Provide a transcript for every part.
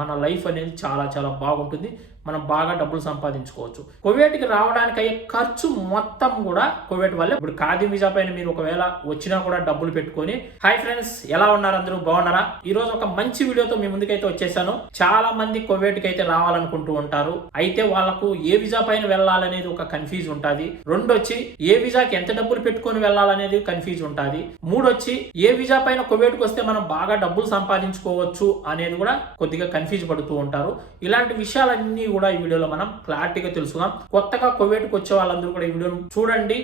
మన లైఫ్ అనేది చాలా చాలా బాగుంటుంది. మనం బాగా డబ్బులు సంపాదించుకోవచ్చు. కువైట్కి రావడానికి అయ్యే ఖర్చు మొత్తం కూడా కువైట్ వల్లే. ఇప్పుడు ఖాదీమ్ వీసా పైన మీరు ఒకవేళ వచ్చినా కూడా డబ్బులు పెట్టుకొని. హాయ్ ఫ్రెండ్స్, ఎలా ఉన్నారు? అందరూ బాగున్నారా? ఈ రోజు ఒక మంచి వీడియోతో మీ ముందుకైతే వచ్చేసాను. చాలా మంది కువైట్కి అయితే రావాలనుకుంటూ ఉంటారు. అయితే వాళ్ళకు ఏ వీసా పైన వెళ్ళాలనేది ఒక కన్ఫ్యూజ్ ఉంటుంది. రెండు వచ్చి ఏ వీసాకి ఎంత డబ్బులు పెట్టుకొని వెళ్ళాలనేది కన్ఫ్యూజ్ ఉంటుంది. మూడు వచ్చి ఏ వీసా పైన కువైట్కి వస్తే మనం బాగా డబ్బులు సంపాదించుకోవచ్చు అనేది కూడా కొద్దిగా కన్ఫ్యూజ్ పడుతూ ఉంటారు. ఇలాంటి విషయాలన్నీ కూడా ఈ వీడియోలో మనం క్లారిటీగా తెలుసుకుందాం. కొత్తగా కువైట్కి వచ్చే వాళ్ళందరూ కూడా ఈ వీడియోను చూడండి.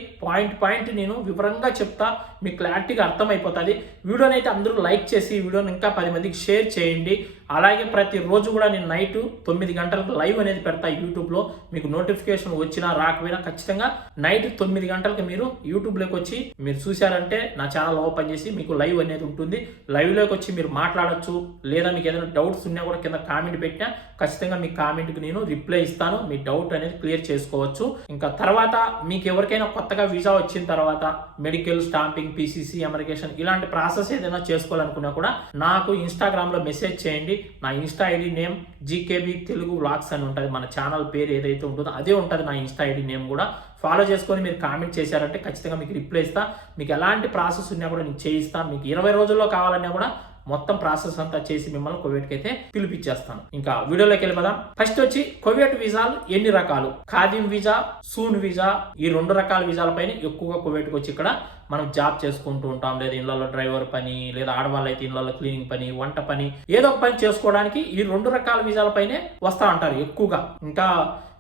పాయింట్ నేను వివరంగా చెప్తా, మీకు క్లారిటీగా అర్థమైపోతుంది. వీడియోని అయితే అందరూ లైక్ చేసి ఈ వీడియోని ఇంకా 10 మందికి షేర్ చేయండి. అలాగే ప్రతిరోజు కూడా నేను నైట్ 9 గంటలకు లైవ్ అనేది పెడతా యూట్యూబ్లో. మీకు నోటిఫికేషన్ వచ్చినా రాకపోయినా ఖచ్చితంగా నైట్ 9 గంటలకు మీరు యూట్యూబ్లోకి వచ్చి మీరు చూశారంటే నా ఛానల్ ఓపెన్ చేసి మీకు లైవ్ అనేది ఉంటుంది. లైవ్లోకి వచ్చి మీరు మాట్లాడచ్చు. లేదా మీకు ఏదైనా డౌట్స్ ఉన్నా కూడా కింద కామెంట్ పెట్టినా ఖచ్చితంగా మీ కామెంట్కి నేను రిప్లై ఇస్తాను. మీ డౌట్ అనేది క్లియర్ చేసుకోవచ్చు. ఇంకా తర్వాత మీకు ఎవరికైనా కొత్తగా వీసా వచ్చిన తర్వాత మెడికల్, స్టాంపింగ్, పీసీసీ, అమెరికేషన్ ఇలాంటి ప్రాసెస్ ఏదైనా చేసుకోవాలనుకున్నా కూడా నాకు ఇన్స్టాగ్రామ్లో మెసేజ్ చేయండి. నా Insta ID name జీకేబీ Telugu vlogs అని ఉంటుంది. మన ఛానల్ పేరు ఏదైతే ఉంటుందో అదే ఉంటుంది నా ఇన్స్టా ఐడి నేమ్ కూడా. ఫాలో చేసుకొని మీరు కామెంట్ చేశారంటే ఖచ్చితంగా మీకు రిప్లై ఇస్తా. మీకు ఎలాంటి ప్రాసెస్ ఉన్నా కూడా నేను చేయిస్తాను. మీకు 20 రోజుల్లో కావాలన్నా కూడా మొత్తం ప్రాసెస్ అంతా చేసి మిమ్మల్ని కువైట్కి అయితే పిలిపించేస్తాను. ఇంకా వీడియోలోకి వెళ్ళిపోదాం. ఫస్ట్ వచ్చి కువైట్ వీసాలు ఎన్ని రకాలు? ఖాదీమ్ వీసా, సూన్ వీసా, ఈ 2 రకాల వీసాలపైన ఎక్కువగా కువైట్కి వచ్చి ఇక్కడ మనం జాబ్ చేసుకుంటూ ఉంటాం. లేదా ఇళ్లలో డ్రైవర్ పని, లేదా ఆడవాళ్ళు అయితే ఇళ్లలో క్లీనింగ్ పని, వంట పని, ఏదో ఒక పని చేసుకోవడానికి ఈ 2 రకాల వీసాలపైనే వస్తూ ఉంటారు ఎక్కువగా. ఇంకా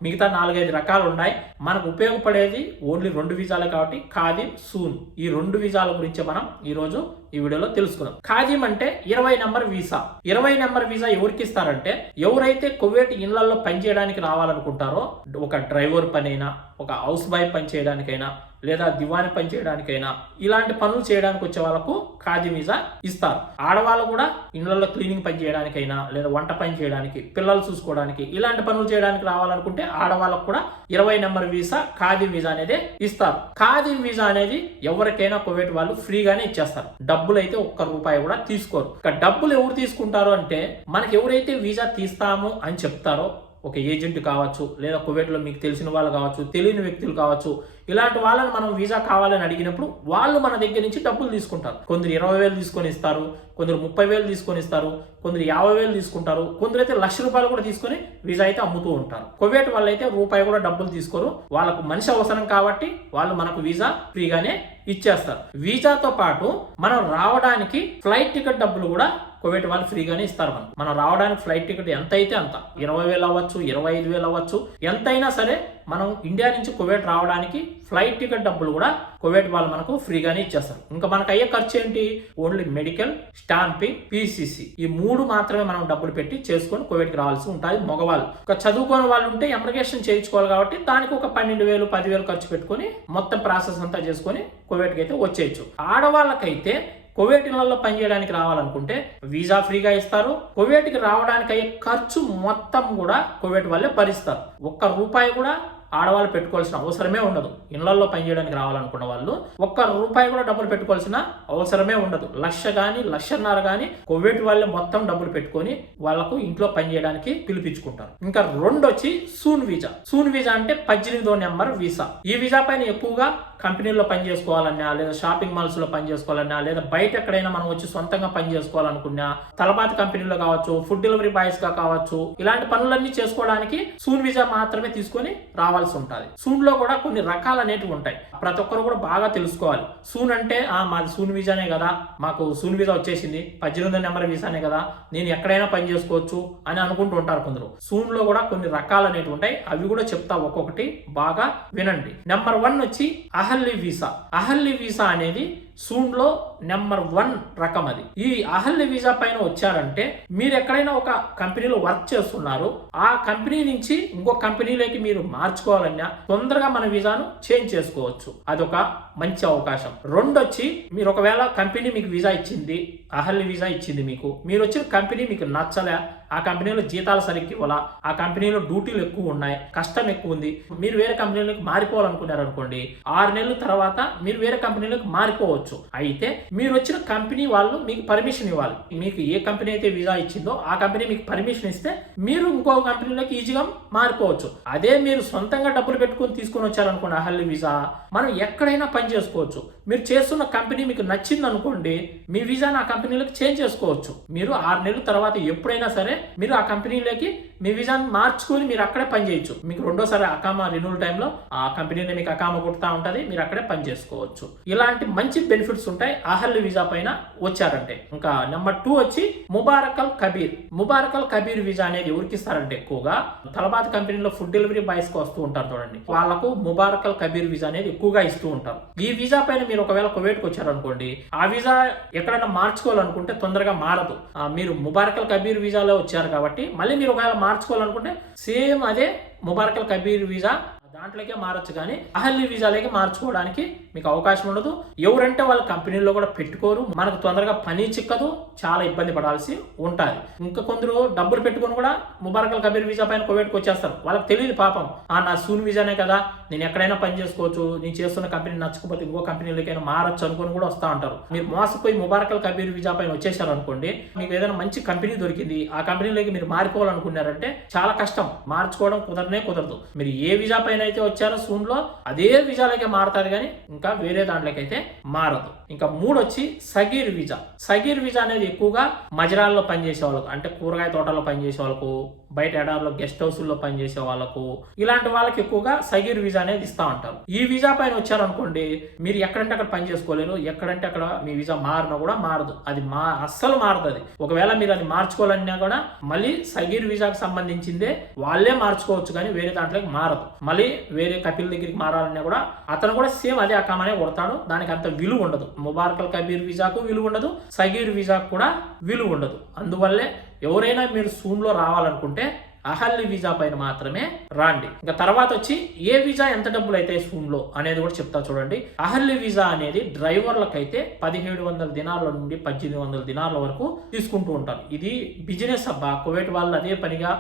మిగతా 4-5 రకాలు ఉన్నాయి. మనకు ఉపయోగపడేది ఓన్లీ 2 వీసాలే కాబట్టి ఖాదీమ్, సూన్, ఈ 2 వీసాల గురించి మనం ఈరోజు ఈ వీడియోలో తెలుసుకుందాం. ఖాదీమ్ అంటే 20 నెంబర్ వీసా. 20 నెంబర్ వీసా ఎవరికి ఇస్తారంటే ఎవరైతే కువైట్ ఇళ్లలో పని చేయడానికి రావాలనుకుంటారో, ఒక డ్రైవర్ పని అయినా, ఒక హౌస్ బాయ్ పని చేయడానికైనా, లేదా దివాని పని చేయడానికైనా, ఇలాంటి పనులు చేయడానికి వచ్చే వాళ్ళకు ఖాదీమ్ వీసా ఇస్తారు. ఆడవాళ్ళు కూడా ఇళ్లలో క్లీనింగ్ పని చేయడానికైనా, లేదా వంట పని చేయడానికి, పిల్లలు చూసుకోవడానికి, ఇలాంటి పనులు చేయడానికి రావాలనుకుంటే ఆడవాళ్ళకు కూడా 20 నెంబర్ వీసా, ఖాదీమ్ వీసా అనేది ఇస్తారు. ఖాదీమ్ వీసా అనేది ఎవరికైనా కువైట్ వాళ్ళు ఫ్రీగానే ఇచ్చేస్తారు. డబ్బులు అయితే ₹1 కూడా తీసుకోరు. ఇక డబ్బులు ఎవరు తీసుకుంటారు అంటే మనకి ఎవరైతే వీసా తీస్తాము అని చెప్తారో, ఒక ఏజెంట్ కావచ్చు, లేదా కువైట్లో మీకు తెలిసిన వాళ్ళు కావచ్చు, తెలియని వ్యక్తులు కావచ్చు, ఇలాంటి వాళ్ళని మనం వీసా కావాలని అడిగినప్పుడు వాళ్ళు మన దగ్గర నుంచి డబ్బులు తీసుకుంటారు. కొందరు 20,000 తీసుకొని ఇస్తారు, కొందరు 30,000 తీసుకొని ఇస్తారు, కొందరు 50,000 తీసుకుంటారు, కొందరు అయితే ₹1,00,000 కూడా తీసుకొని వీసా అయితే అమ్ముతూ ఉంటారు. కువైట్ వాళ్ళు అయితే ₹1 కూడా డబ్బులు తీసుకోరు. వాళ్ళకు మనిషి అవసరం కాబట్టి వాళ్ళు మనకు వీసా ఫ్రీగానే ఇచ్చేస్తారు. వీసాతో పాటు మనం రావడానికి ఫ్లైట్ టికెట్ డబ్బులు కూడా కువైట్ వాళ్ళు ఫ్రీగానే ఇస్తారు. మనం రావడానికి ఫ్లైట్ టికెట్ ఎంత అయితే అంత, 20,000 అవ్వచ్చు, 25,000 అవ్వచ్చు, ఎంతైనా సరే మనం ఇండియా నుంచి కువైట్ రావడానికి ఫ్లైట్ టికెట్ డబ్బులు కూడా కువైట్ వాళ్ళు మనకు ఫ్రీగానే ఇచ్చేస్తారు. ఇంకా మనకు అయ్యే ఖర్చు ఏంటి? ఓన్లీ మెడికల్, స్టాంపింగ్, పీసీసీ, ఈ 3 మాత్రమే మనం డబ్బులు పెట్టి చేసుకొని కువైట్కి రావాల్సి ఉంటుంది. మగవాళ్ళు ఇంకా చదువుకోని వాళ్ళు ఉంటే అమెరికేషన్ చేయించుకోవాలి కాబట్టి దానికి ఒక 12,000, 10,000 ఖర్చు పెట్టుకొని మొత్తం ప్రాసెస్ అంతా చేసుకొని కువైట్కి అయితే వచ్చేయచ్చు. ఆడవాళ్ళకైతే కువైట్ ఇళ్లలో పనిచేయడానికి రావాలనుకుంటే వీసా ఫ్రీగా ఇస్తారు. కువైట్కి రావడానికి అయ్యే ఖర్చు మొత్తం కూడా కువైట్ వాళ్ళే భరిస్తారు. ₹1 కూడా ఆడవాళ్ళు పెట్టుకోవాల్సిన అవసరమే ఉండదు. ఇళ్లలో పనిచేయడానికి రావాలనుకున్న వాళ్ళు ₹1 కూడా డబ్బులు పెట్టుకోవాల్సిన అవసరమే ఉండదు. 1,00,000 కానీ 1,50,000 కానీ కువైట్ వాళ్ళే మొత్తం డబ్బులు పెట్టుకొని వాళ్ళకు ఇంట్లో పనిచేయడానికి పిలిపించుకుంటారు. ఇంకా 2 వచ్చి సూన్ వీసా. సూన్ వీసా అంటే 18వ నెంబర్ వీసా. ఈ వీసా పైన ఎక్కువగా కంపెనీల్లో పని చేసుకోవాలన్నా, లేదా షాపింగ్ మాల్స్ లో పని చేసుకోవాలన్నా, లేదా బయట ఎక్కడైనా మనం వచ్చి సొంతంగా పని చేసుకోవాలనుకున్నా, తలబాతి కంపెనీలో కావచ్చు, ఫుడ్ డెలివరీ బాయ్స్ గా కావచ్చు, ఇలాంటి పనులన్నీ చేసుకోవడానికి సూన్ వీసా మాత్రమే తీసుకొని రావాల్సి ఉంటుంది. సూన్ లో కూడా కొన్ని రకాలు అనేటివి ఉంటాయి. ప్రతి ఒక్కరు కూడా బాగా తెలుసుకోవాలి. సూన్ అంటే మాది సూన్ వీసానే కదా, మాకు సూన్ వీసా వచ్చేసింది, 18వ నెంబర్ వీసానే కదా, నేను ఎక్కడైనా పని చేసుకోవచ్చు అని అనుకుంటూ ఉంటారు కొందరు. సూన్ లో కూడా కొన్ని రకాలు అనేటివి ఉంటాయి. అవి కూడా చెప్తా, ఒక్కొక్కటి బాగా వినండి. నెంబర్ 1 వచ్చి అహల్లీ వీసా. అహల్లీ వీసా అనేది సూన్ లో నెంబర్ 1 రకం. అది ఈ అహల్లీ వీసా పైన వచ్చారంటే మీరు ఎక్కడైనా ఒక కంపెనీలో వర్క్ చేస్తున్నారు, ఆ కంపెనీ నుంచి ఇంకో కంపెనీలోకి మీరు మార్చుకోవాలన్నా తొందరగా మన వీసాను చేంజ్ చేసుకోవచ్చు. అదొక మంచి అవకాశం. 2 వచ్చి మీరు ఒకవేళ కంపెనీ మీకు వీసా ఇచ్చింది, అహల్లీ వీసా ఇచ్చింది, మీరు వచ్చిన కంపెనీ మీకు నచ్చలే, ఆ కంపెనీలో జీతాలు సరిగ్గా ఇవ్వాలా, ఆ కంపెనీలో డ్యూటీలు ఎక్కువ ఉన్నాయి, కష్టం ఎక్కువ ఉంది, మీరు వేరే కంపెనీలోకి మారిపోవాలనుకున్నారు అనుకోండి, 6 నెలల తర్వాత మీరు వేరే కంపెనీలోకి మారిపోవచ్చు. అయితే మీరు వచ్చిన కంపెనీ వాళ్ళు మీకు పర్మిషన్ ఇవ్వాలి. మీకు ఏ కంపెనీ అయితే వీసా ఇచ్చిందో ఆ కంపెనీ మీకు పర్మిషన్ ఇస్తే మీరు ఇంకో కంపెనీలోకి ఈజీగా మారిపోవచ్చు. అదే మీరు సొంతంగా డబ్బులు పెట్టుకొని తీసుకొని వచ్చారనుకోండి అహల్య వీసా, మనం ఎక్కడైనా పని చేసుకోవచ్చు. మీరు చేస్తున్న కంపెనీ మీకు నచ్చింది అనుకోండి, మీ వీసాని ఆ కంపెనీలోకి చేంజ్ చేసుకోవచ్చు. మీరు 6 నెలల తర్వాత ఎప్పుడైనా సరే మీరు ఆ కంపెనీలోకి మీ వీసాని మార్చుకొని మీరు అక్కడే పని చేయొచ్చు. మీకు రెండోసారి అకామా రిన్యూవల్ టైంలో ఆ కంపెనీని మీకు అకామా కొడతా ఉంటుంది, మీరు అక్కడే పని చేసుకోవచ్చు. ఇలాంటి మంచి బెనిఫిట్స్ ఉంటాయి అహల్య వీసా పైన వచ్చారంటే. ఇంకా నెంబర్ 2 వచ్చి ముబారకల్ కబీర్. ముబారకల్ కబీర్ వీసా అనేది ఎవరికి ఇస్తారంటే ఎక్కువగా తలబాత్ కంపెనీలో ఫుడ్ డెలివరీ బాయ్స్ కి వస్తూ ఉంటారు చూడండి, వాళ్ళకు ముబారకల్ కబీర్ వీసా అనేది ఎక్కువగా ఇస్తూ ఉంటారు. ఈ వీసా పైన మీరు ఒకవేళ కువైట్కి వచ్చారనుకోండి, ఆ వీసా ఎక్కడైనా మార్చుకోవాలనుకుంటే తొందరగా మారదు. మీరు ముబారకల్ కబీర్ వీసాలో వచ్చారు కాబట్టి మళ్ళీ మీరు ఒకవేళ మార్చుకోవాలనుకుంటే సేమ్ అదే ముబారకల్ కబీర్ వీసా దాంట్లోకే మారచ్చు, కానీ అహల్య వీసాలోకి మార్చుకోవడానికి మీకు అవకాశం ఉండదు. ఎవరంటే వాళ్ళ కంపెనీలో కూడా పెట్టుకోరు, మనకు తొందరగా పని చిక్కదు, చాలా ఇబ్బంది పడాల్సి ఉంటుంది. ఇంకా కొందరు డబ్బులు పెట్టుకొని కూడా ముబారకల్ కబీర్ వీసా పైన కువైట్కి వచ్చేస్తారు. వాళ్ళకి తెలియదు పాపం, నా సూన్ వీసానే కదా, నేను ఎక్కడైనా పని చేసుకోవచ్చు, నేను చేస్తున్న కంపెనీ నచ్చకపోతే ఇంకో కంపెనీలోకైనా మారచ్చు అనుకుని కూడా వస్తూ ఉంటారు. మీరు మోసపోయి ముబారకల్ కబీర్ వీసా పైన వచ్చేసారు అనుకోండి, మీకు ఏదైనా మంచి కంపెనీ దొరికింది, ఆ కంపెనీలోకి మీరు మారిపోవాలనుకున్నారంటే చాలా కష్టం, మార్చుకోవడం కుదరదు. మీరు ఏ వీసా పైన అయితే వచ్చారో సూన్ లో అదే వీసాలకే మారతారు, కానీ ఇంకా వేరే దాంట్లోకి అయితే మారదు. ఇంకా 3 వచ్చి సగీర్ వీసా. సగీర్ వీసా అనేది ఎక్కువగా మజరాల్లో పనిచేసే వాళ్ళకు, అంటే కూరగాయ తోటల్లో పనిచేసే వాళ్ళకు, బయట ఎడార్లో గెస్ట్ హౌస్ల్లో పనిచేసే వాళ్ళకు, ఇలాంటి వాళ్ళకి ఎక్కువగా సగీర్ వీసా అనేది ఇస్తా ఉంటారు. ఈ వీసా పైన వచ్చారనుకోండి, మీరు ఎక్కడంటే అక్కడ పని చేసుకోలేరు, ఎక్కడంటే అక్కడ మీ వీసా మారినా కూడా మారదు, అది అస్సలు మారదు. అది ఒకవేళ మీరు అది మార్చుకోవాలన్నా కూడా మళ్ళీ సగీర్ వీసాకు సంబంధించిందే వాళ్ళే మార్చుకోవచ్చు, కానీ వేరే దాంట్లోకి మారదు. మళ్ళీ వేరే కపిల్ దగ్గరికి మారాలన్నా కూడా అతను కూడా సేమ్ అదే అకామానే కొడతాడు, దానికి అంత విలువ ఉండదు. ముబారకల్ కబీర్ వీసాకు విలువ ఉండదు, సగీర్ వీసాకు కూడా విలువ ఉండదు. అందువల్లే ఎవరైనా మీరు సూన్లో రావాలనుకుంటే అహల్య వీసా పైన మాత్రమే రాండి. ఇంకా తర్వాత వచ్చి ఏ వీసా ఎంత డబ్బులు అయితే సూన్లో అనేది కూడా చెప్తా చూడండి. అహల్య వీసా అనేది డ్రైవర్లకైతే 1700 దినార్ల నుండి 1800 దినార్ల వరకు తీసుకుంటూ ఉంటారు. ఇది బిజినెస్ అబ్బా, కువైట్ వాళ్ళు అదే పనిగా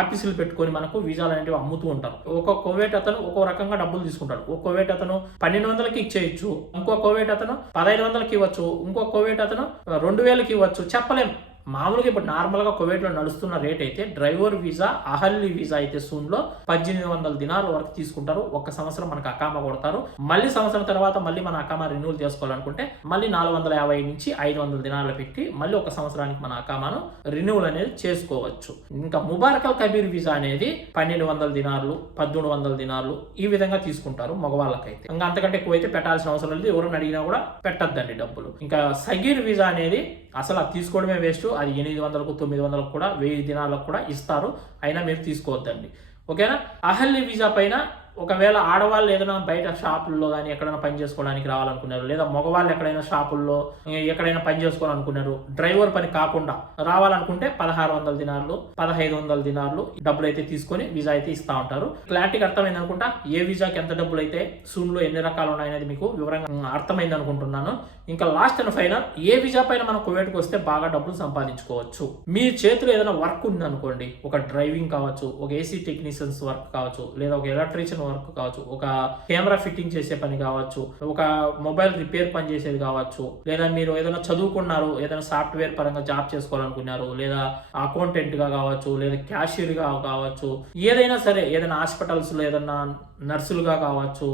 ఆఫీసులు పెట్టుకొని మనకు వీసాలు అనేవి అమ్ముతూ ఉంటారు. ఒక కువైట్ అతను ఒక్కో రకంగా డబ్బులు తీసుకుంటాడు. ఒక కువైట్ అతను 1200కి ఇచ్చేయచ్చు, ఇంకో కువైట్ అతను 1500కి ఇవ్వచ్చు, ఇంకో కువైట్ అతను 2000కి ఇవ్వచ్చు, చెప్పలేం. మామూలుగా ఇప్పుడు నార్మల్గా కువైట్లో నడుస్తున్న రేట్ అయితే డ్రైవర్ వీసా అహల్య వీసా అయితే సూన్లో 1800 దినార్ల వరకు తీసుకుంటారు. 1 సంవత్సరం మనకు అకామా కొడతారు. మళ్ళీ సంవత్సరం తర్వాత మళ్ళీ మన అకామా రెన్యూవల్ చేసుకోవాలనుకుంటే మళ్ళీ 450 నుంచి 500 దినార్లు పెట్టి మళ్ళీ 1 సంవత్సరానికి మన అకామాను రెన్యూవల్ అనేది చేసుకోవచ్చు. ఇంకా ముబారకల్ కబీర్ వీసా అనేది 1200 దినార్లు 1300 దినార్లు ఈ విధంగా తీసుకుంటారు మగవాళ్ళకైతే. ఇంకా అంతకంటే ఎక్కువ అయితే పెట్టాల్సిన అవసరం లేదు, ఎవరైనా అడిగినా కూడా పెట్టద్దండి డబ్బులు. ఇంకా సగీర్ వీసా అనేది అసలు అది తీసుకోవడమే వేస్ట్. అది 800కు 900కు కూడా 1000 దినాలకు కూడా ఇస్తారు, అయినా మీరు తీసుకోవద్దండి. ఓకేనా. అహల్య వీసా పైన ఒకవేళ ఆడవాళ్ళు ఏదైనా బయట షాపుల్లో కానీ ఎక్కడైనా పని చేసుకోవడానికి రావాలనుకున్నారు, లేదా మగవాళ్ళు ఎక్కడైనా షాపుల్లో ఎక్కడైనా పని చేసుకోవాలనుకున్నారు, డ్రైవర్ పని కాకుండా రావాలనుకుంటే 1600 దినార్లు 1500 దినార్లు డబ్బులు అయితే తీసుకొని వీసా అయితే ఇస్తా ఉంటారు. క్లారిటీగా అర్థమైంది అనుకుంటా. ఏ వీసాకి ఎంత డబ్బులు అయితే సూన్లో ఎన్ని రకాలు ఉన్నాయనేది మీకు వివరంగా అర్థమైంది అనుకుంటున్నాను. ఇంకా last and final, A visa పైన మనం కువైట్కి వస్తే బాగా డబ్బులు సంపాదించుకోవచ్చు. మీ చేతిలో ఏదైనా వర్క్ ఉంది అనుకోండి, ఒక డ్రైవింగ్ కావచ్చు, ఒక ఏసీ టెక్నీషియన్స్ వర్క్ కావచ్చు, లేదా ఒక ఎలక్ట్రీషియన్ వర్క్ కావచ్చు, ఒక కెమెరా ఫిట్టింగ్ చేసే పని కావచ్చు, ఒక మొబైల్ రిపేర్ పని చేసేది కావచ్చు, లేదా మీరు ఏదైనా చదువుకున్నారు, ఏదైనా సాఫ్ట్వేర్ పరంగా జాబ్ చేసుకోవాలనుకున్నారు, లేదా అకౌంటెంట్ గా కావచ్చు, లేదా క్యాషియర్ గా కావచ్చు, ఏదైనా సరే, ఏదైనా హాస్పిటల్స్ లో ఏదైనా నర్సులుగా కావచ్చు,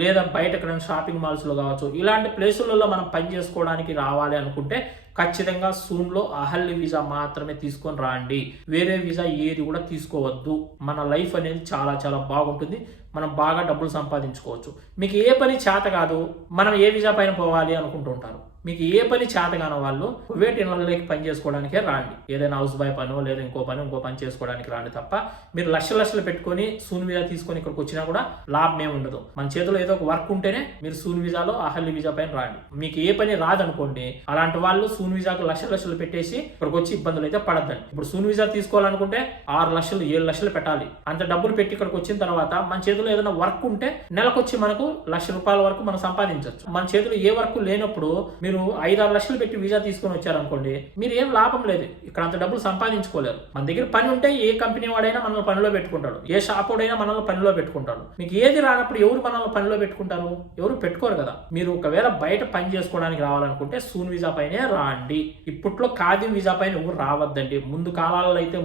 లేదా బయట ఎక్కడైనా షాపింగ్ మాల్స్లో కావచ్చు, ఇలాంటి ప్లేసులలో మనం పని చేసుకోవడానికి రావాలి అనుకుంటే ఖచ్చితంగా సూన్లో అహల్య వీసా మాత్రమే తీసుకొని రాండి. వేరే వీసా ఏది కూడా తీసుకోవద్దు. మన లైఫ్ అనేది చాలా చాలా బాగుంటుంది, మనం బాగా డబ్బులు సంపాదించుకోవచ్చు. మీకు ఏ పని చేత కాదు, మనం ఏ వీసా పైన పోవాలి అనుకుంటుంటారు. మీకు ఏ పని చేత కాని వాళ్ళు కువైట్ ఇళ్ళలోకి పని చేసుకోవడానికే రాండి. ఏదైనా హౌస్ బాయ్ పనో లేదా ఇంకో పని చేసుకోవడానికి రాండి తప్ప మీరు లక్షలు పెట్టుకొని సూన్ వీసా తీసుకొని ఇక్కడికి వచ్చినా కూడా లాభం ఏమి ఉండదు. మన చేతిలో ఏదో ఒక వర్క్ ఉంటేనే మీరు సూన్ వీసాలో అహల్య వీసా పైన రాండి. మీకు ఏ పని రాదనుకోండి, అలాంటి వాళ్ళు సూన్ వీసాకు లక్షలు పెట్టేసి ఇక్కడికి వచ్చి ఇబ్బందులు అయితే పడద్దండి. ఇప్పుడు సూన్ వీసా తీసుకోవాలనుకుంటే 6 లక్షలు 7 లక్షలు పెట్టాలి. అంత డబ్బులు పెట్టి ఇక్కడికి వచ్చిన తర్వాత మన చేతిలో ఏదైనా వర్క్ ఉంటే నెలకొచ్చి మనకు ₹1,00,000 వరకు మనం సంపాదించవచ్చు. మన చేతిలో ఏ వర్క్ లేనప్పుడు మీరు మీరు 5-6 లక్షలు పెట్టి వీసా తీసుకొని వచ్చారనుకోండి, మీరు ఏం లాభం లేదు, ఇక్కడ అంత డబ్బులు సంపాదించుకోలేరు. మన దగ్గర పని ఉంటే ఏ కంపెనీ వాడైనా మనల్ని పనిలో పెట్టుకుంటాడు, ఏ షాప్ వాడైనా మనల్ని పనిలో పెట్టుకుంటాడు. మీకు ఏది రానప్పుడు ఎవరు మనల్ని పనిలో పెట్టుకుంటారు? ఎవరు పెట్టుకోరు కదా. మీరు ఒకవేళ బయట పని చేసుకోవడానికి రావాలనుకుంటే సూన్ వీసా పైనే రాండి. ఇప్పట్లో ఖాదీ వీసా పైన ఎవరు రావద్దండి. ముందు కాలాల్లో అయితే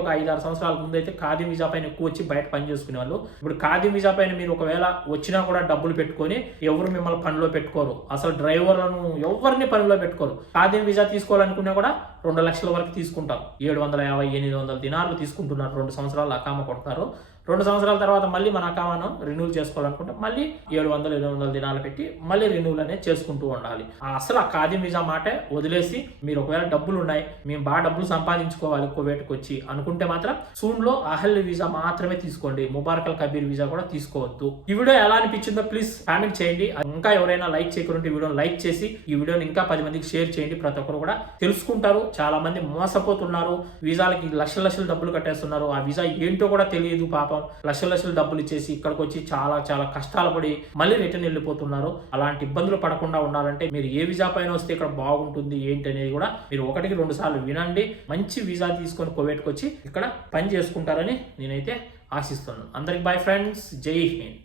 ఒక 5-6 సంవత్సరాల ముందు అయితే ఖాదీ వీసా పైన ఎక్కువ వచ్చి బయట పని చేసుకునే వాళ్ళు. ఇప్పుడు ఖాదీ వీసా పైన మీరు ఒకవేళ వచ్చినా కూడా డబ్బులు పెట్టుకొని ఎవరు మిమ్మల్ని పనిలో పెట్టుకోరు. అసలు డ్రైవర్లను ఎవరిని పనిలో పెట్టుకోరు. ఖాదీ వీసా తీసుకోవాలనుకున్నా కూడా 2 లక్షల వరకు తీసుకుంటారు. 750-800 దినార్లు తీసుకుంటున్నారు. 2 సంవత్సరాలు అకామా కొడతారు. 2 సంవత్సరాల తర్వాత మళ్ళీ మన అకామాను రెన్యూల్ చేసుకోవాలనుకుంటే మళ్ళీ 700-800 దినాలు పెట్టి మళ్ళీ రెన్యూల్ అనేది చేసుకుంటూ ఉండాలి. అసలు ఆ ఖాదీ వీసా మాటే వదిలేసి మీరు ఒకవేళ డబ్బులు ఉన్నాయి, మేము బాగా డబ్బులు సంపాదించుకోవాలి కువైట్కి వచ్చి అనుకుంటే మాత్రం సూన్లో అహల్ వీసా మాత్రమే తీసుకోండి. ముబారక్ అల్ కబీర్ వీసా కూడా తీసుకోవద్దు. ఈ వీడియో ఎలా అనిపించిందో ప్లీజ్ కామెంట్ చేయండి. ఇంకా ఎవరైనా లైక్ చేయకుంటే ఈ వీడియోని లైక్ చేసి ఈ వీడియోని ఇంకా 10 మందికి షేర్ చేయండి. ప్రతి ఒక్కరు కూడా తెలుసుకుంటారు. చాలా మంది మోసపోతున్నారు, వీసాలకి లక్షల డబ్బులు కట్టేస్తున్నారు. ఆ వీసా ఏంటో కూడా తెలియదు పాపం. లక్షల డబ్బులు ఇచ్చేసి ఇక్కడికి వచ్చి చాలా కష్టాలు పడి మళ్ళీ రిటర్న్ వెళ్ళిపోతున్నారు. అలాంటి ఇబ్బందులు పడకుండా ఉండాలంటే మీరు ఏ వీసా పైన వస్తే ఇక్కడ బాగుంటుంది ఏంటి అనేది కూడా మీరు 1-2 సార్లు వినండి. మంచి వీసా తీసుకొని కువైట్కి వచ్చి ఇక్కడ పని చేసుకుంటారని నేనైతే ఆశిస్తున్నాను. అందరికి బాయ్ ఫ్రెండ్స్, జై హింద్.